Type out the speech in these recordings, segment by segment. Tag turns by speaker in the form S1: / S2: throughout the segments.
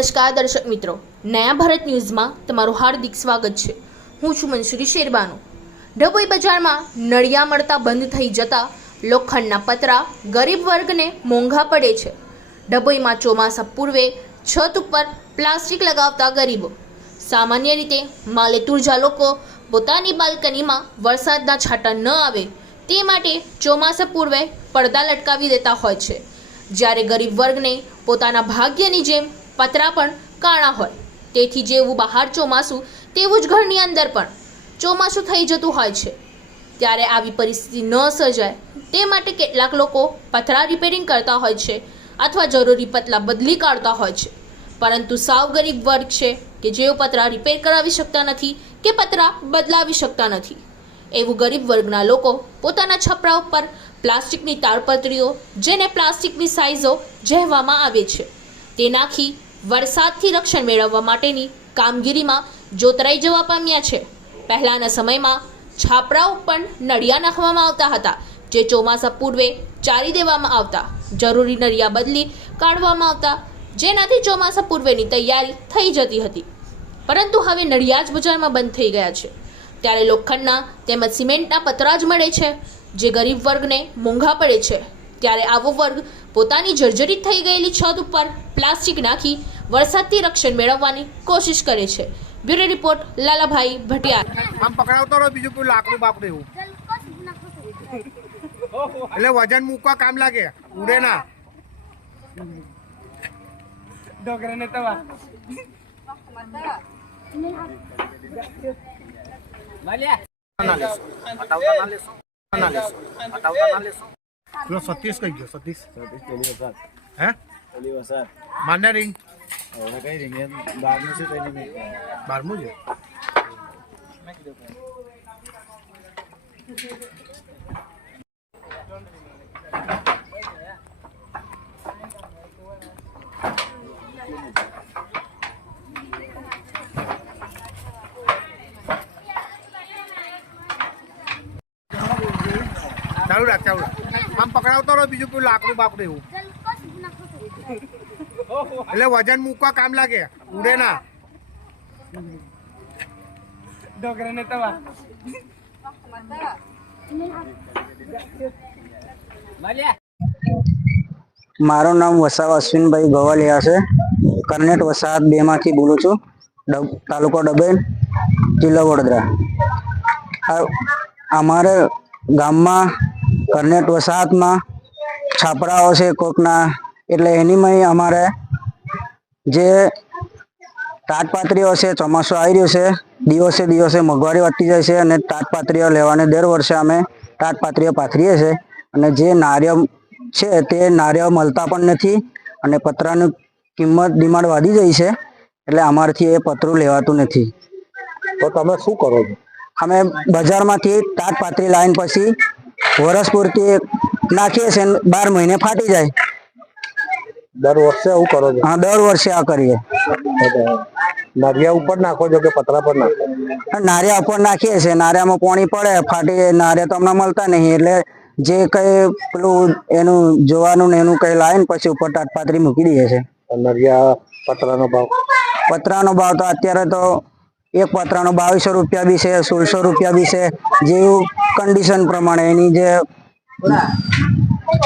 S1: નમસ્કાર દર્શક મિત્રો. નયા ભારત ન્યૂઝમાં તમારું હાર્દિક સ્વાગત છે. હું છું મનસુરી શેરબાનો. ડભોઈ બજારમાં નળિયા મળતા બંધ થઈ જતા લોખંડના પતરા ગરીબ વર્ગને મોંઘા પડે છે. ડભોઈમાં ચોમાસા પૂર્વે છત ઉપર પ્લાસ્ટિક લગાવતા ગરીબો. સામાન્ય રીતે માલેતુરજા લોકો પોતાની બાલ્કનીમાં વરસાદના છાંટા ન આવે તે માટે ચોમાસા પૂર્વે પડદા લટકાવી દેતા હોય છે. જ્યારે ગરીબ વર્ગને પોતાના ભાગ્યની જેમ પતરા પણ કાળા હોય. તેથી જેવું બહાર ચોમાસું, તેવું જ ઘરની અંદર પણ ચોમાસું થઈ જતું હોય છે. ત્યારે આવી પરિસ્થિતિ ન સર્જાય, તે માટે કેટલાક લોકો પતરા રિપેરિંગ કરતા હોય છે અથવા જરૂરી પતલા બદલી કાઢતા હોય છે. પરંતુ સાવ ગરીબ વર્ગ છે કે જેઓ પતરા રિપેર કરાવી શકતા નથી કે પતરા બદલાવી શકતા નથી. એવું ગરીબ વર્ગના લોકો પોતાના છપરા ઉપર પ્લાસ્ટિકની તાડપત્રીઓ, જેને પ્લાસ્ટિકની સાઇઝો કહેવામાં આવે છે તે નાખી વરસાદથી રક્ષણ મેળવવા માટેની કામગીરીમાં જોતરાઈ જવા પામ્યા છે. પહેલાંના સમયમાં છાપરાઓ પણ નળિયા નાખવામાં આવતા હતા, જે ચોમાસા પૂર્વે ચારી દેવામાં આવતા. જરૂરી નળિયા બદલી કાઢવામાં આવતા, જેનાથી ચોમાસા પૂર્વેની તૈયારી થઈ જતી હતી. પરંતુ હવે નડિયાદ બજારમાં બંધ થઈ ગયા છે. ત્યારે લોખંડના તેમજ સિમેન્ટના પતરા જ મળે છે, જે ગરીબ વર્ગને મોંઘા પડે છે. ત્યારે આવો વર્ગ પોતાની જર્જરિત થઈ ગયેલી છત ઉપર પ્લાસ્ટિક નાખી વરસાદથી રક્ષણ મેળવવાની કોશિશ કરે છે. બ્યુરો રિપોર્ટ લાલાભાઈ ભટિયા
S2: આમ પકડાવતો રહો બીજું કોઈ લાકડું બાકડું એવું. એટલે વજન મૂકવા કામ લાગે. ઉડે ના.
S3: ડોગરાને તવા.
S2: પેલો સતીશ કઈ ગયો સતીશ હે માન્ય રિંગ બારમું છે ચાલુ રાખ ચાલુ રાખ આમ પકડાવતો રહો બીજું કોઈ લાકડું બાકડું એવું. એટલે વજન મૂકવા કામ લાગે ઉડે ના.
S3: ડોગરાને તવા.
S4: મારું નામ વસાવ અશ્વિનભાઈ ગવાલિયા છે. કરનેટ વસાહત બે માંથી બોલું છું. તાલુકો ડબેલ જિલ્લો વડોદરા. અમારે ગામમાં કરનેટ વસાહતમાં છાપરાઓ છે કોકના એટલે એનીમાં અમારે જે તાટપાત્રીઓ છે ચોમાસું આવી રહ્યું છે દિવસે દિવસે મોંઘવારી વધતી જાય છે અને તાટપાત્રીઓ લેવાને દર વર્ષે અમે તાટપાત્રીઓ પાથરીએ છીએ અને જે નારિયેળ છે તે નારિયેળ મળતા પણ નથી અને પતરાની કિંમત ડિમાન્ડ વધી જાય છે એટલે અમારથી એ પતરું લેવાતું નથી.
S2: તો તમે શું કરો છો?
S4: અમે બજારમાંથી તાટપાત્રી લાઈન પછી વરસ પૂરતી નાખીએ છીએ બાર મહિને ફાટી જાય.
S2: દર વર્ષે આવું કરો છો?
S4: હા દર વર્ષે આ કરીએ.
S2: નારિયા ઉપર નાખો છો કે પતરા પર નાખો?
S4: નારિયા ઉપર નાખીએ છીએ. નારિયામાં પાણી પડે ફાટી નારિયા તો અમને મળતા નહીં. એટલે જે કઈ પેલું એનું જોવાનું ને એનું કઈ લાવીને પછી ઉપર ટાટપાતરી મૂકી દઈએ છે
S2: નરિયા પતરાનો ભાવ?
S4: પતરાનો ભાવ તો અત્યારે તો એક પતરાનો બાવીસો રૂપિયા બી છે સોળસો રૂપિયા બી છે જેવું કન્ડિશન પ્રમાણે એની જે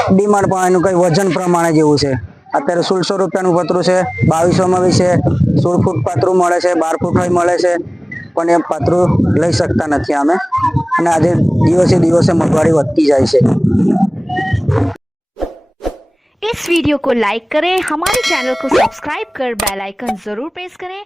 S4: ડિમાન્ડ પણ એનું કઈ વજન પ્રમાણે જેવું છે અત્યારે સોળસો રૂપિયાનું પતરું છે બાવીસોમાં બી છે સોળ ફૂટ પતરું મળે છે બાર ફૂટ મળે છે પણ એ પતરું લઈ શકતા નથી અમે અને આજે દિવસે દિવસે મોંઘવારી વધતી જાય છે
S5: इस वीडियो को लाइक करें हमारे चैनल को सब्सक्राइब कर बेल आइकन जरूर प्रेस करें